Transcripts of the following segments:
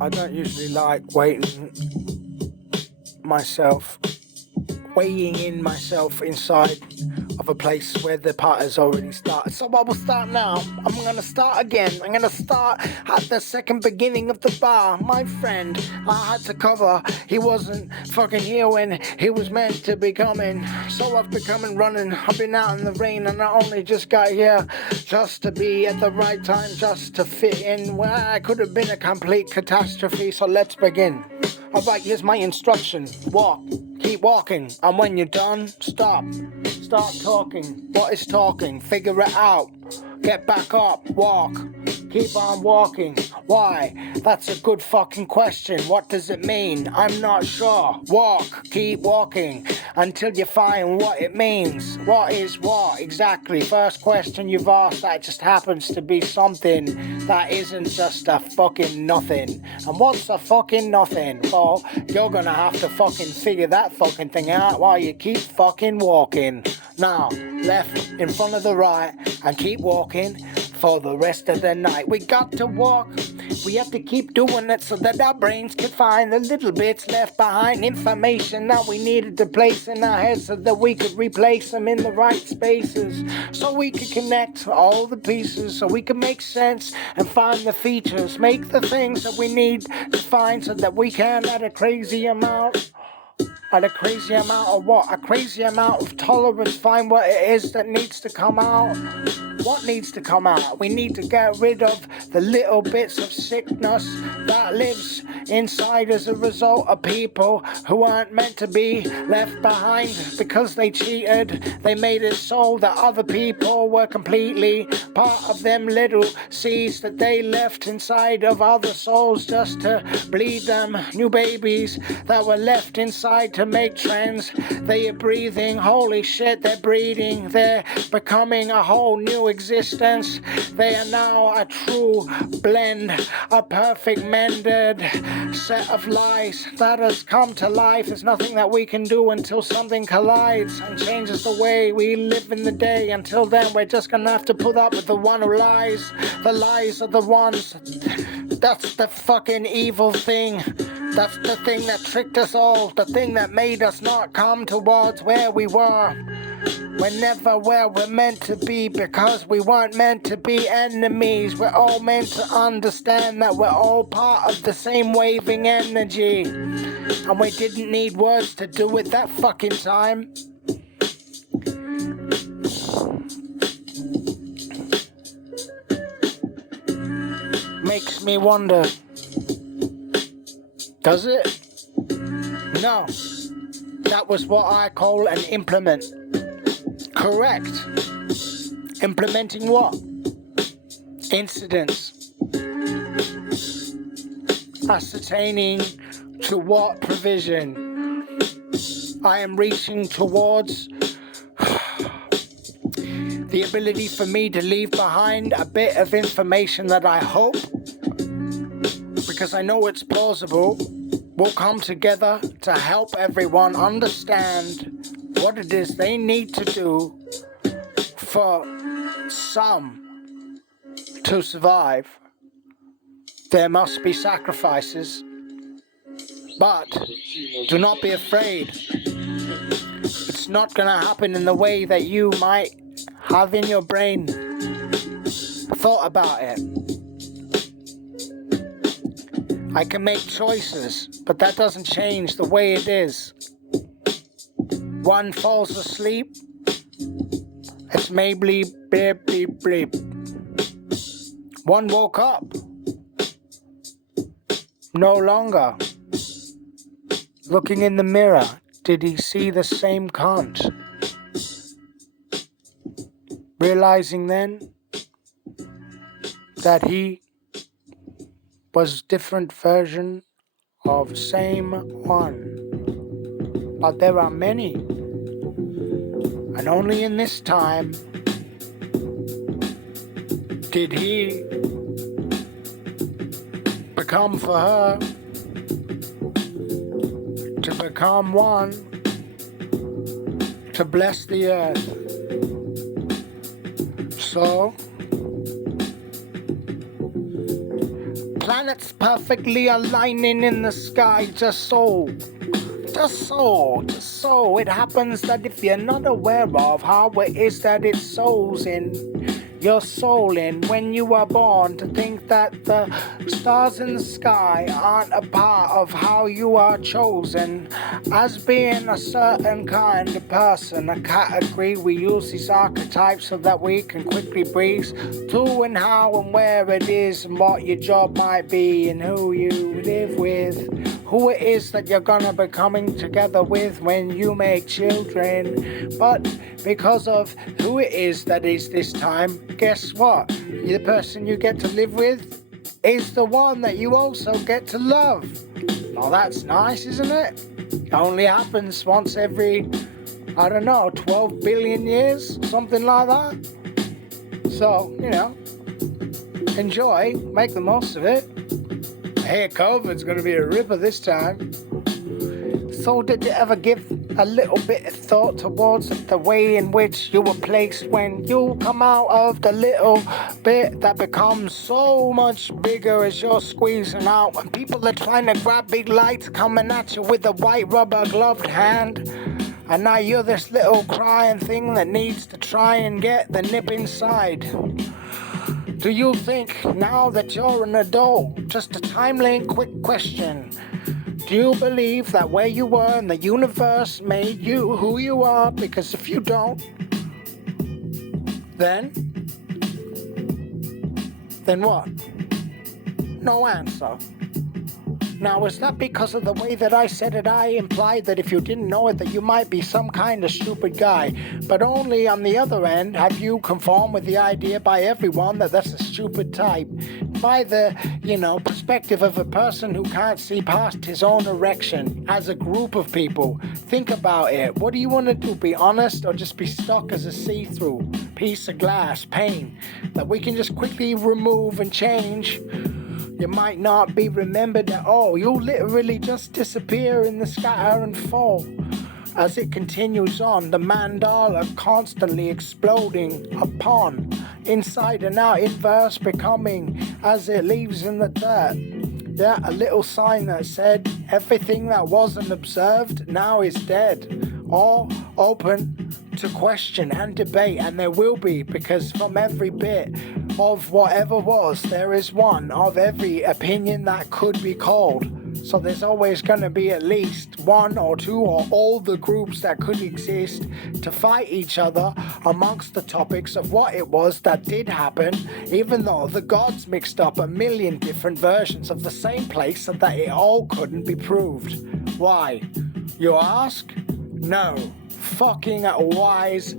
I don't usually like weighing in myself inside of a place where the part has already started. So I will start now. I'm gonna start again. I'm gonna start at the second beginning of the bar. My friend, I had to cover. He wasn't fucking here when he was meant to be coming. So I've been coming running. I've been out in the rain and I only just got here just to be at the right time, just to fit in where I could have been a complete catastrophe. So let's begin. Alright, here's my instruction. Walk. Keep walking. And when you're done, stop. Start talking. What is talking? Figure it out. Get back up. Walk. Keep on walking. Why? That's a good fucking question. What does it mean? I'm not sure. Walk. Keep walking until you find what it means. What is what? Exactly. First question you've asked, that just happens to be something that isn't just a fucking nothing. And what's a fucking nothing? Well, you're gonna have to fucking figure that fucking thing out while you keep fucking walking. Now, left in front of the right and keep walking for the rest of the night. We got to walk. We have to keep doing it so that our brains can find the little bits left behind, information that we needed to place in our heads so that we could replace them in the right spaces, so we could connect all the pieces, so we could make sense and find the features, make the things that we need to find so that we can at a crazy amount of what? A crazy amount of tolerance, find what it is that needs to come out. What needs to come out? We need to get rid of the little bits of sickness that lives inside as a result of people who aren't meant to be left behind because they cheated. They made it so that other people were completely part of them little seeds that they left inside of other souls just to bleed them. New babies that were left inside to make trends. They are breathing. Holy shit, they're breeding. They're becoming a whole new existence. They are now a true blend, a perfect mended set of lies that has come to life. There's nothing that we can do until something collides and changes the way we live in the day. Until then, we're just gonna have to put up with the one who lies. The lies are the ones. That's the fucking evil thing. That's the thing that tricked us all. The thing that made us not come towards where we were. We're never where we're meant to be because we weren't meant to be enemies. We're all meant to understand that we're all part of the same waving energy. And we didn't need words to do it that fucking time. Makes me wonder. Does it? No. That was what I call an implement. Correct. Implementing what? Incidents. Ascertaining to what provision I am reaching towards. The ability for me to leave behind a bit of information that I hope, because I know it's plausible, will come together to help everyone understand what it is they need to do for some to survive. There must be sacrifices, but do not be afraid. It's not gonna happen in the way that you might have in your brain thought about it. I can make choices, but that doesn't change the way it is. One falls asleep, it's maybe bleep, bleep, bleep. One woke up, no longer. Looking in the mirror, did he see the same cunt? Realizing then that he was different version of same one. But there are many. And only in this time did he become for her to become one, to bless the earth. So planets perfectly aligning in the sky, just so. It happens that if you're not aware of how it is that it sows in your soul in when you are born, to think that the stars in the sky aren't a part of how you are chosen as being a certain kind of person, a category. We use these archetypes so that we can quickly breeze to and how and where it is and what your job might be and who you live with, who it is that you're gonna be coming together with when you make children. But because of who it is that is this time, guess what? The person you get to live with is the one that you also get to love. Now that's nice, isn't it? It only happens once every, 12 billion years, something like that. So, enjoy, make the most of it. Hey, COVID's going to be a ripper this time. So did you ever give a little bit of thought towards the way in which you were placed when you come out of the little bit that becomes so much bigger as you're squeezing out, and people are trying to grab big lights coming at you with a white rubber gloved hand, and now you're this little crying thing that needs to try and get the nip inside? Do you think, now that you're an adult, just a timely quick question, do you believe that where you were in the universe made you who you are? Because if you don't, then what? No answer. Now, is that because of the way that I said it? I implied that if you didn't know it, that you might be some kind of stupid guy. But only on the other end have you conformed with the idea by everyone that that's a stupid type. By the, perspective of a person who can't see past his own erection as a group of people. Think about it. What do you want to do? Be honest or just be stuck as a see-through piece of glass pane that we can just quickly remove and change? You might not be remembered at all. You'll literally just disappear in the scatter and fall. As it continues on, the mandala constantly exploding upon, inside and out, inverse becoming as it leaves in the dirt. Yeah, a little sign that said, everything that wasn't observed now is dead. All open to question and debate, and there will be, because from every bit of whatever was, there is one of every opinion that could be called. So there's always going to be at least one or two or all the groups that could exist to fight each other amongst the topics of what it was that did happen, even though the gods mixed up a million different versions of the same place so that it all couldn't be proved. Why? You ask? No. Fucking wise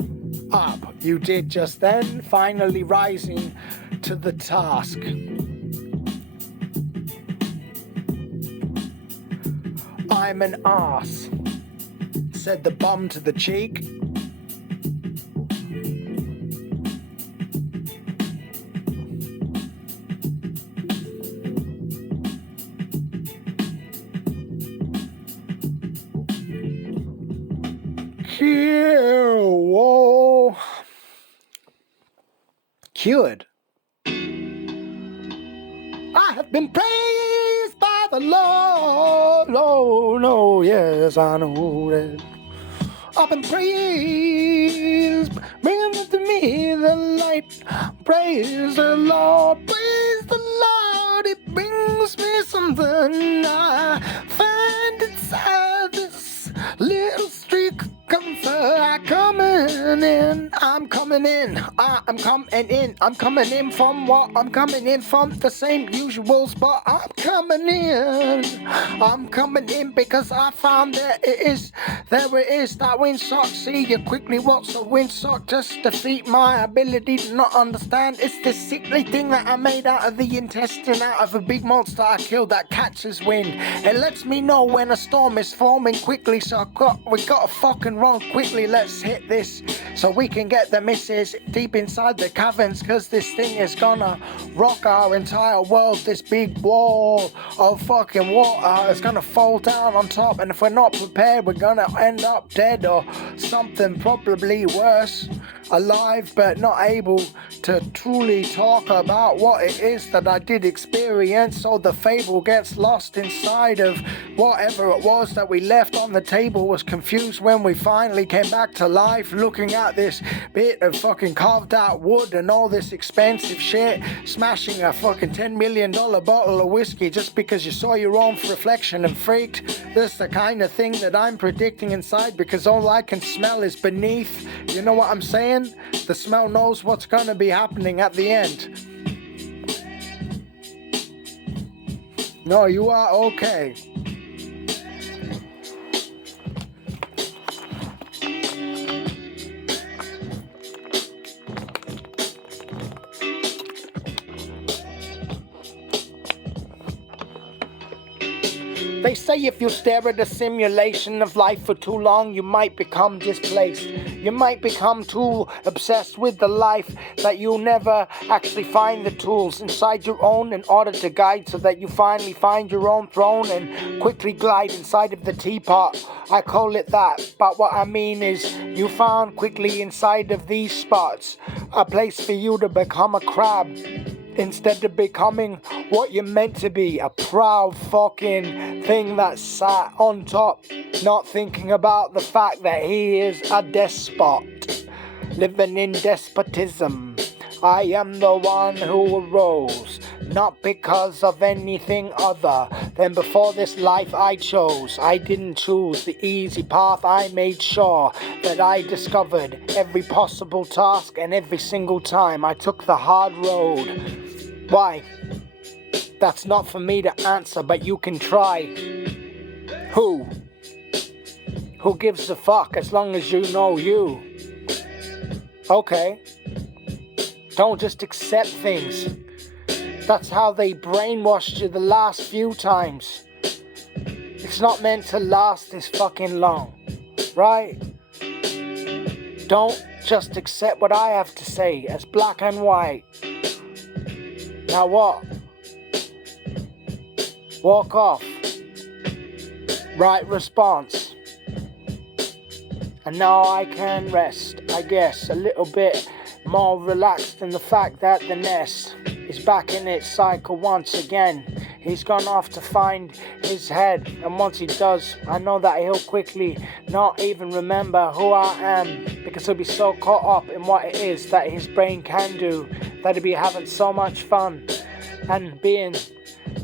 up. You did just then, finally rising to the task. I'm an arse, said the bum to the cheek. Cured. I have been praised by the Lord. Oh, no, yes, I know that. I've been praised, bringing to me the light. Praise the Lord, praise the Lord. It brings me something I find inside this little streak of comfort. I'm coming in, I'm coming in, I'm coming in from what? I'm coming in from the same usual spot. I'm coming in because I found there it is, that windsock. See you quickly, what's a windsock? Just defeat my ability to not understand. It's this sickly thing that I made out of the intestine, out of a big monster I killed that catches wind. It lets me know when a storm is forming quickly, so we gotta fucking run quickly. Let's hit this so we can get get the misses deep inside the caverns, cause this thing is gonna rock our entire world. This big wall of fucking water is gonna fall down on top, and if we're not prepared, we're gonna end up dead or something probably worse. Alive but not able to truly talk about what it is that I did experience, so the fable gets lost inside of whatever it was that we left on the table. Was confused when we finally came back to life, looking at this bit of fucking carved out wood and all this expensive shit, smashing a fucking $10 million bottle of whiskey just because you saw your own reflection and freaked. That's the kind of thing that I'm predicting inside, because all I can smell is beneath. You know what I'm saying? The smell knows what's gonna be happening at the end. No, you are okay. They say if you stare at a simulation of life for too long, you might become displaced. You might become too obsessed with the life that you'll never actually find the tools inside your own in order to guide, so that you finally find your own throne and quickly glide inside of the teapot. I call it that, but what I mean is you found quickly inside of these spots a place for you to become a crab, instead of becoming what you're meant to be, a proud fucking thing that sat on top, not thinking about the fact that he is a despot, living in despotism. I am the one who arose, not because of anything other than before this life I chose. I didn't choose the easy path, I made sure that I discovered every possible task, and every single time I took the hard road. Why? That's not for me to answer, but you can try. Who? Who gives a fuck as long as you know you? Okay. Don't just accept things. That's how they brainwashed you the last few times. It's not meant to last this fucking long, right? Don't just accept what I have to say as black and white. Now what? Walk off. Right response. And now I can rest, I guess, a little bit more relaxed in the fact that the nest is back in its cycle once again. He's gone off to find his head, and once he does, I know that he'll quickly not even remember who I am, because he'll be so caught up in what it is that his brain can do, that he'll be having so much fun, and being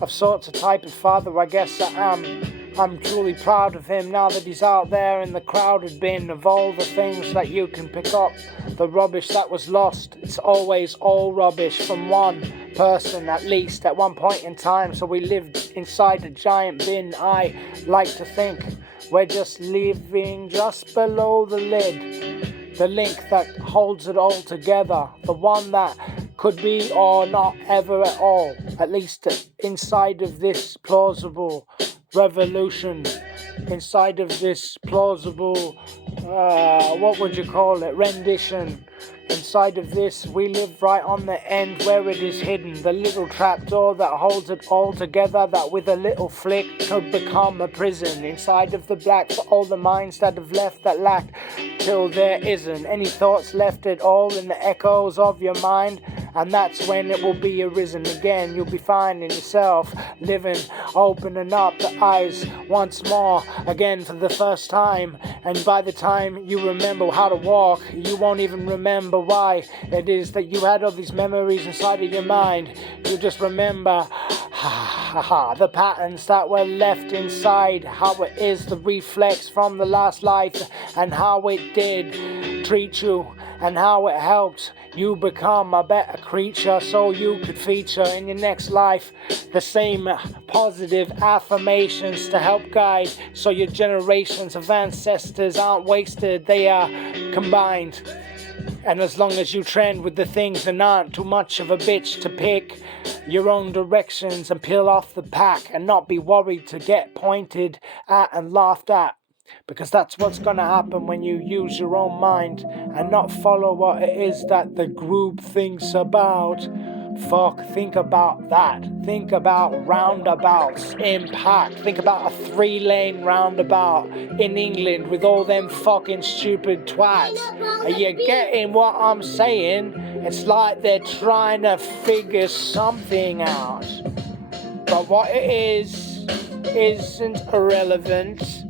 of sorts of type of father I guess I am. I'm truly proud of him now that he's out there in the crowded bin of all the things that you can pick up. The rubbish that was lost, it's always all rubbish from one person at least at one point in time. So we lived inside a giant bin. I like to think we're just living just below the lid, the link that holds it all together, the one that could be or not ever at all, at least inside of this plausible revolution, inside of this plausible, what would you call it, rendition. Inside of this, we live right on the end where it is hidden, the little trapdoor that holds it all together, that with a little flick could become a prison. Inside of the black for all the minds that have left that lack, till there isn't any thoughts left at all in the echoes of your mind. And that's when it will be arisen again. You'll be finding yourself living, opening up the eyes once more, again for the first time. And by the time you remember how to walk, you won't even remember why it is that you had all these memories inside of your mind. You just remember the patterns that were left inside, how it is the reflex from the last life, and how it did treat you, and how it helped you become a better creature, so you could feature in your next life the same positive affirmations to help guide, so your generations of ancestors aren't wasted, they are combined. And as long as you trend with the things and aren't too much of a bitch to pick your own directions and peel off the pack and not be worried to get pointed at and laughed at, Because that's what's gonna happen when you use your own mind and not follow what it is that the group thinks about. Fuck, think about that. Think about roundabouts, impact. Think about a 3-lane roundabout in England with all them fucking stupid twats. Are you getting what I'm saying? It's like they're trying to figure something out. But what it is isn't irrelevant.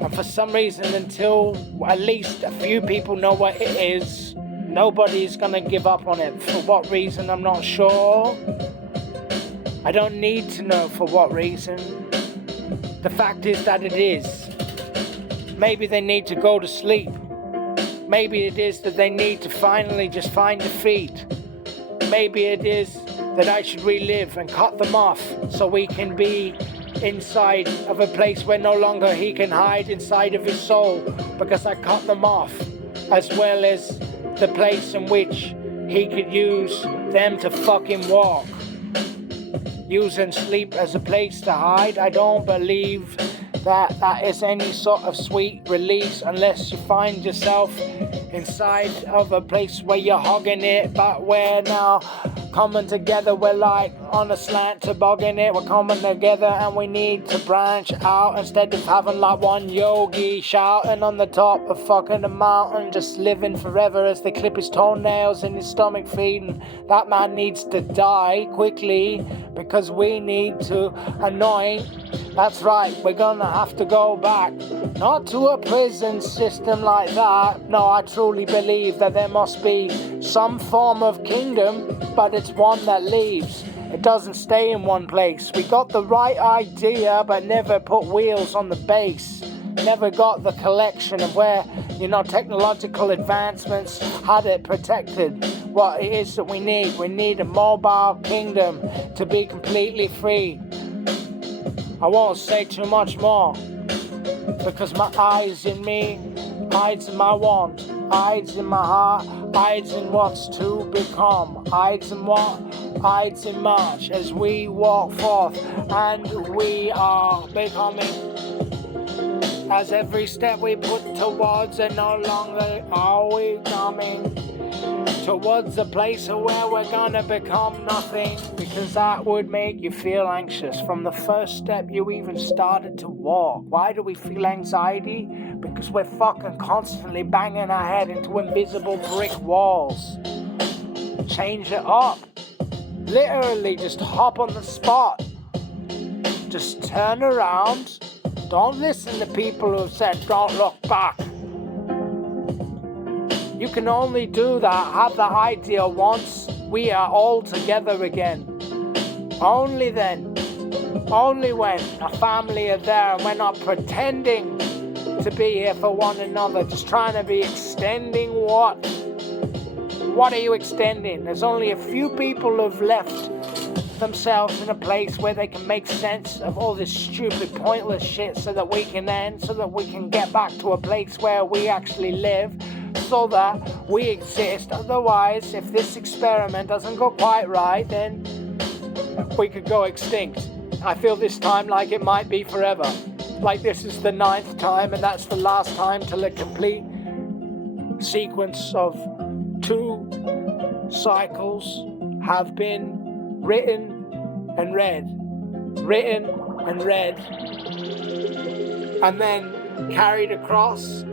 And for some reason, until at least a few people know what it is, nobody's gonna give up on it. For what reason, I'm not sure. I don't need to know for what reason. The fact is that it is. Maybe they need to go to sleep. Maybe it is that they need to finally just find defeat. Maybe it is that I should relive and cut them off so we can be inside of a place where no longer he can hide inside of his soul, because I cut them off, as well as the place in which he could use them to fucking walk. Use and sleep as a place to hide. I don't believe that is any sort of sweet release unless you find yourself inside of a place where you're hogging it, but we're now coming together. We're like on a slant toboggan it. We're coming together and we need to branch out instead of having like one yogi shouting on the top of fucking the mountain, just living forever as they clip his toenails in his stomach feeding. That man needs to die quickly because we need to anoint. That's right, we're gonna have to go back, not to a prison system like that. No, I truly believe that there must be some form of kingdom, but it's one that leaves. It doesn't stay in one place. We got the right idea, but never put wheels on the base. Never got the collection of where, technological advancements had it protected. What it is that we need. We need a mobile kingdom to be completely free. I won't say too much more, because my eyes in me hides in my want, hides in my heart, hides in what's to become, hides in what, hides in much as we walk forth, and we are becoming. As every step we put towards it, no longer are we coming towards a place where we're gonna become nothing, because that would make you feel anxious from the first step you even started to walk. Why do we feel anxiety? Because we're fucking constantly banging our head into invisible brick walls. Change it up. Literally just hop on the spot. Just turn around. Don't listen to people who have said don't look back. You can only do that, have that idea once we are all together again. Only then, only when a family are there and we're not pretending to be here for one another, just trying to be extending what? What are you extending? There's only a few people who've left themselves in a place where they can make sense of all this stupid, pointless shit so that we can end, so that we can get back to a place where we actually live, so that we exist. Otherwise, if this experiment doesn't go quite right, then we could go extinct. I feel this time like it might be forever. Like this is the 9th time, and that's the last time till a complete sequence of 2 cycles have been written and read, and then carried across,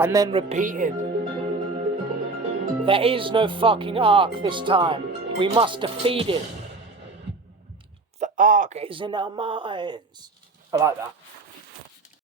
and then repeated. There is no fucking arc this time. We must defeat it. The arc is in our minds. I like that.